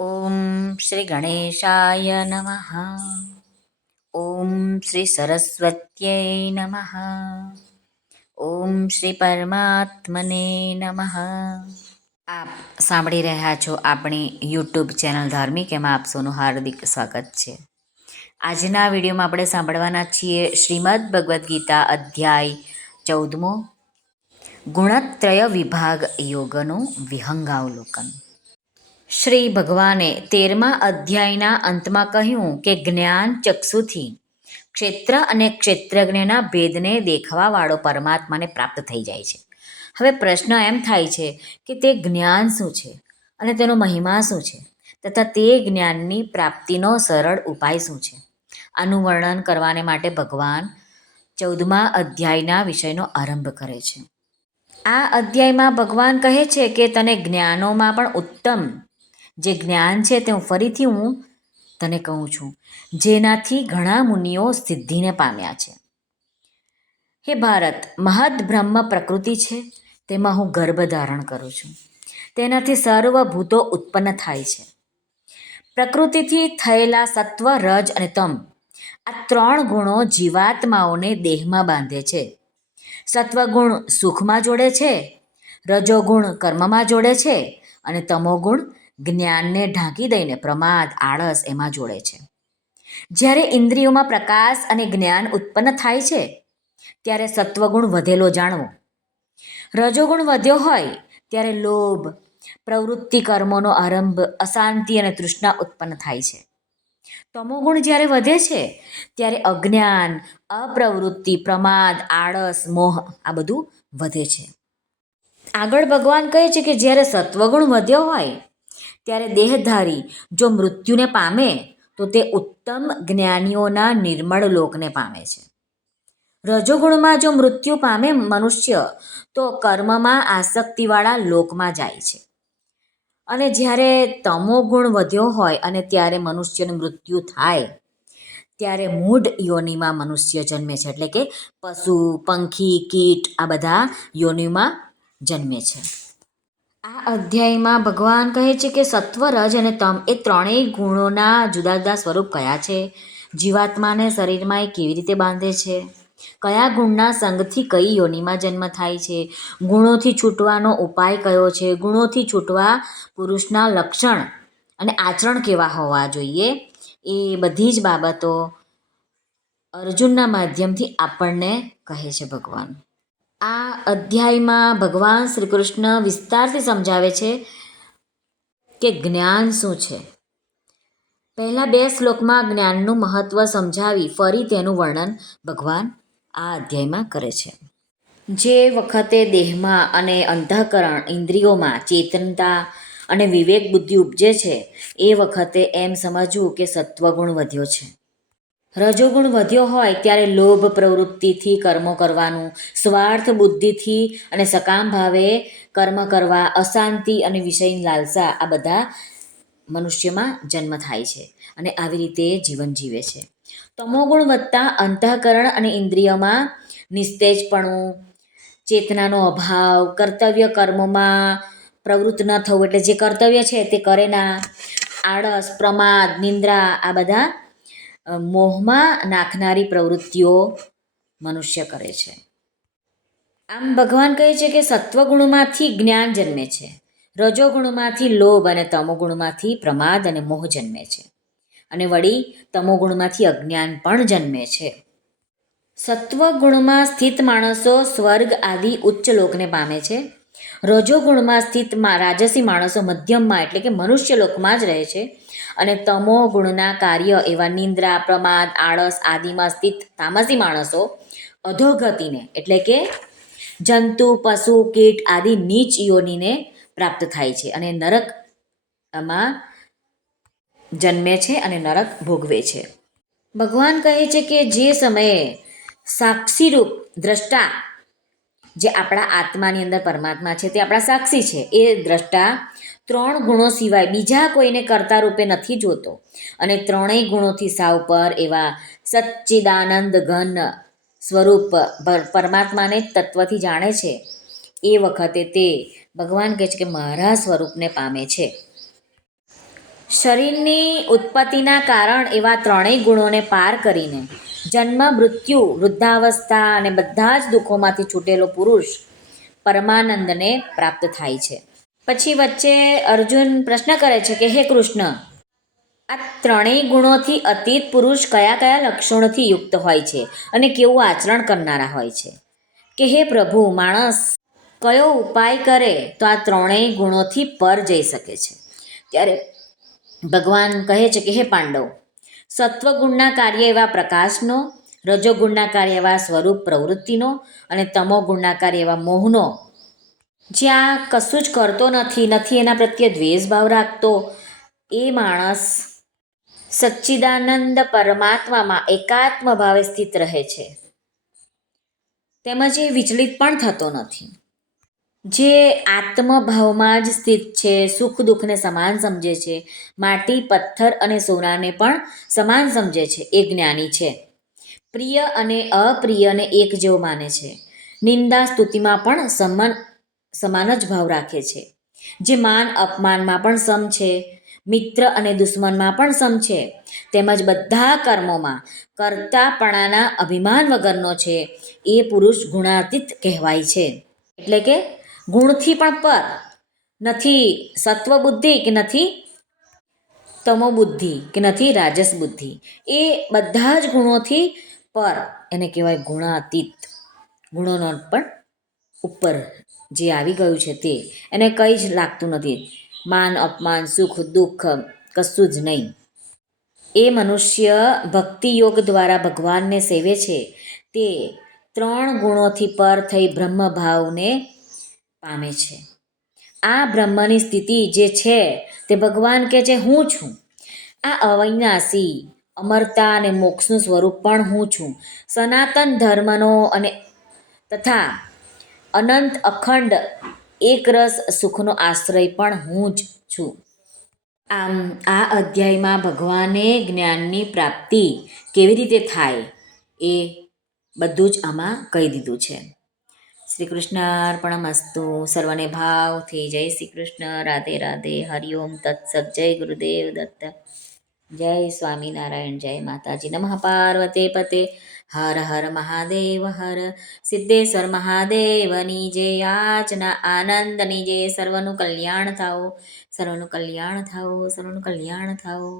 ઓમ શ્રી ગણેશાય નમઃ. ઓમ શ્રી સરસ્વત્યૈ નમઃ. ઓમ શ્રી પરમાત્મને નમઃ. આપ સાંભળી રહ્યા છો આપણી યુટ્યુબ ચેનલ ધાર્મિક, એમાં આપ સૌનું હાર્દિક સ્વાગત છે. આજના વિડીયોમાં આપણે સાંભળવાના છીએ શ્રીમદ્ ભગવદ્ ગીતા અધ્યાય 14મો, ગુણત્રય વિભાગ યોગનું વિહંગાવલોકન. શ્રી ભગવાને 13મા અધ્યાયના અંતમાં કહ્યું કે જ્ઞાન ચક્ષુથી ક્ષેત્ર અને ક્ષેત્રજ્ઞના ભેદને દેખવાવાળો પરમાત્માને પ્રાપ્ત થઈ જાય છે. હવે પ્રશ્ન એમ થાય છે કે તે જ્ઞાન શું છે અને તેનો મહિમા શું છે, તથા તે જ્ઞાનની પ્રાપ્તિનો સરળ ઉપાય શું છે? આનું વર્ણન કરવાને માટે ભગવાન 14મા અધ્યાયના વિષયનો આરંભ કરે છે. આ અધ્યાયમાં ભગવાન કહે છે કે તને જ્ઞાનોમાં પણ ઉત્તમ જે જ્ઞાન છે તે ફરીથી હું તને કહું છું, જેનાથી ઘણા મુનિઓ સિદ્ધિને પામ્યા છે. હે ભારત, મહદ બ્રહ્મ પ્રકૃતિ છે, તેમાં હું ગર્ભ ધારણ કરું છું. તેનાથી સર્વભૂતો ઉત્પન્ન થાય છે. પ્રકૃતિથી થયેલા સત્વ, રજ અને તમ, આ 3 ગુણો જીવાત્માઓને દેહમાં બાંધે છે. સત્વગુણ સુખમાં જોડે છે, રજોગુણ કર્મમાં જોડે છે અને તમોગુણ જ્ઞાનને ઢાંકી દઈને પ્રમાદ, આળસ એમાં જોડે છે. જ્યારે ઇન્દ્રિયોમાં પ્રકાશ અને જ્ઞાન ઉત્પન્ન થાય છે ત્યારે સત્વગુણ વધેલો જાણવો. રજોગુણ વધ્યો હોય ત્યારે લોભ, પ્રવૃત્તિ, કર્મોનો આરંભ, અશાંતિ અને તૃષ્ણા ઉત્પન્ન થાય છે. તમોગુણ જ્યારે વધે છે ત્યારે અજ્ઞાન, અપ્રવૃત્તિ, પ્રમાદ, આળસ, મોહ આ બધું વધે છે. આગળ ભગવાન કહે છે કે જ્યારે સત્વગુણ વધ્યો હોય ત્યારે દેહધારી જો મૃત્યુને પામે તો તે ઉત્તમ જ્ઞાનીઓના નિર્મળ લોકને પામે છે. રજોગુણમાં જો મૃત્યુ પામે મનુષ્ય તો કર્મમાં આસક્તિવાળા લોકમાં જાય છે. અને જ્યારે તમોગુણ વધ્યો હોય અને ત્યારે મનુષ્યનું મૃત્યુ થાય ત્યારે મૂઢ યોનિમાં મનુષ્ય જન્મે છે, એટલે કે પશુ, પંખી, કીટ આ બધા યોનિમાં જન્મે છે. આ અધ્યાયમાં ભગવાન કહે છે કે સત્વ, રજ અને તમ એ 3 ગુણોના જુદા જુદા સ્વરૂપ કયા છે, જીવાત્માને શરીરમાં એ કેવી રીતે બાંધે છે, કયા ગુણના સંગથી કઈ યોનિમાં જન્મ થાય છે, ગુણોથી છૂટવાનો ઉપાય કયો છે, ગુણોથી છૂટવા પુરુષના લક્ષણ અને આચરણ કેવા હોવા જોઈએ, એ બધી જ બાબતો અર્જુનના માધ્યમથી આપણને કહે છે ભગવાન. આ અધ્યાયમાં ભગવાન શ્રી કૃષ્ણ વિસ્તારથી સમજાવે છે કે જ્ઞાન શું છે. પહેલા 2 શ્લોકમાં જ્ઞાનનું મહત્વ સમજાવી ફરી તેનું વર્ણન ભગવાન આ અધ્યાયમાં કરે છે. જે વખતે દેહમાં અને અંતઃકરણ ઇન્દ્રિયોમાં ચેતનતા અને વિવેક બુદ્ધિ ઉપજે છે એ વખતે એમ સમજવું કે સત્વગુણ વધ્યો છે. રજોગુણ વધ્યો હોય ત્યારે લોભ પ્રવૃત્તિથી કર્મો કરવાનું, સ્વાર્થ બુદ્ધિથી અને સકામ ભાવે કર્મ કરવા, અશાંતિ અને વિષયની લાલસા આ બધા મનુષ્યમાં જન્મ થાય છે અને આવી રીતે જીવન જીવે છે. તમોગુણ વધતા અંતઃકરણ અને ઇન્દ્રિયમાં નિસ્તેજપણું, ચેતનાનો અભાવ, કર્તવ્ય કર્મોમાં પ્રવૃત્ત ન થવું એટલે જે કર્તવ્ય છે તે કરે ના, આળસ, પ્રમાદ, નિંદ્રા આ બધા મોહમાં નાખનારી પ્રવૃત્તિઓ મનુષ્ય કરે છે. આમ ભગવાન કહે છે કે સત્વગુણમાંથી જ્ઞાન જન્મે છે, રજોગુણમાંથી લોભ અને તમોગુણમાંથી પ્રમાદ અને મોહ જન્મે છે અને વળી તમોગુણમાંથી અજ્ઞાન પણ જન્મે છે. સત્વગુણમાં સ્થિત માણસો સ્વર્ગ આદિ ઉચ્ચ લોકને પામે છે. રજોગુણમાં સ્થિત રાજસી માણસો મધ્યમમાં એટલે કે મનુષ્ય લોકમાં જ રહે છે અને તમો ગુણના કાર્ય એવા નિંદ્રા, પ્રમાદ, આળસ આદિમાં સ્થિત તામસી માણસો અધોગતિને એટલે કે જંતુ, પશુ, કીટ આદિ નીચ યોનિને પ્રાપ્ત થાય છે અને નરકમાં જન્મે છે અને નરક ભોગવે છે. ભગવાન કહે છે કે જે સમયે સાક્ષીરૂપ દ્રષ્ટા, જે આપણા આત્માની અંદર પરમાત્મા છે તે આપણા સાક્ષી છે, એ દ્રષ્ટા 3 ગુણો સિવાય બીજા કોઈને કર્તા રૂપે નથી જોતો અને 3 ગુણોથી સાવ પર એવા સચ્ચિદાનંદ ઘન સ્વરૂપ પરમાત્માને તત્વથી જાણે છે, એ વખતે તે ભગવાન કહે છે કે મારા સ્વરૂપને પામે છે. શરીરની ઉત્પત્તિના કારણ એવા ત્રણેય ગુણોને પાર કરીને જન્મ, મૃત્યુ, વૃદ્ધાવસ્થા અને બધા જ દુઃખોમાંથી છૂટેલો પુરુષ પરમાનંદને પ્રાપ્ત થાય છે. પછી વચ્ચે અર્જુન પ્રશ્ન કરે છે કે હે કૃષ્ણ, આ ત્રણેય ગુણોથી અતીત પુરુષ કયા કયા લક્ષણોથી યુક્ત હોય છે અને કેવું આચરણ કરનારા હોય છે? કે હે પ્રભુ, માણસ કયો ઉપાય કરે તો આ ત્રણેય ગુણોથી પર જઈ શકે છે? ત્યારે ભગવાન કહે છે કે હે પાંડવ, સત્વગુણના કાર્ય એવા પ્રકાશનો, રજોગુણના કાર્ય એવા સ્વરૂપ પ્રવૃત્તિનો અને તમોગુણના કાર્ય એવા મોહનો, જ્યાં કશું જ કરતો નથી એના પ્રત્યે દ્વેષભાવ રાખતો, એ માણસ સચ્ચિદાનંદ પરમાત્મામાં એકાત્મ ભાવે સ્થિત રહે છે. તેમજ એ વિચલિત પણ થતો નથી. જે આત્મભાવમાં જ સ્થિત છે, સુખ દુઃખને સમાન સમજે છે, માટી, પથ્થર અને સોનાને પણ સમાન સમજે છે, એ જ્ઞાની છે. પ્રિય અને અપ્રિયને એક જેવો માને છે. નિંદા સ્તુતિમાં પણ સમાન જ ભાવ રાખે છે. જે માન અપમાનમાં પણ સમ છે, મિત્ર અને દુશ્મનમાં પણ સમ છે, તેમજ બધા કર્મોમાં કર્તાપણાના અભિમાન વગરનો છે, એ પુરુષ ગુણાતીત કહેવાય છે. એટલે કે ગુણથી પણ પર, નથી સત્વ બુદ્ધિ કે નથી તમો બુદ્ધિ કે નથી રાજસ બુદ્ધિ, એ બધા જ ગુણોથી પર એને કહેવાય ગુણાતીત. ગુણોનો પણ ઉપર જે આવી ગયું છે તે એને કંઈ જ લાગતું નથી. માન અપમાન સુખ દુઃખ કશું જ નહીં. એ મનુષ્ય ભક્તિ યોગ દ્વારા ભગવાનને સેવે છે તે ત્રણ ગુણોથી પર થઈ બ્રહ્મભાવને પામે છે. આ બ્રહ્મની સ્થિતિ જે છે તે ભગવાન કહે છે હું છું. આ અવિનાશી, અમરતા અને મોક્ષનું સ્વરૂપ પણ હું છું. સનાતન ધર્મનો અને તથા અનંત અખંડ એકરસ સુખનો આશ્રય પણ હું જ છું. આમ આ અધ્યાયમાં ભગવાને જ્ઞાનની પ્રાપ્તિ કેવી રીતે થાય એ બધું જ આમાં કહી દીધું છે. શ્રી કૃષ્ણાર્પણમસ્તુ. સર્વને ભાવથી જય શ્રી કૃષ્ણ. રાધે રાધે. હરિઓમ તત્સત. જય ગુરુદેવ દત્ત. જય સ્વામિનારાયણ. જય માતાજી. નમઃ પાર્વતે પતે. હર હર મહાદેવ હર. સિદ્ધેશ્વર મહાદેવની જય. યાચના આનંદની જય. સર્વનું કલ્યાણ થાઓ, સર્વનું કલ્યાણ થાઓ, સર્વનું કલ્યાણ થાઓ.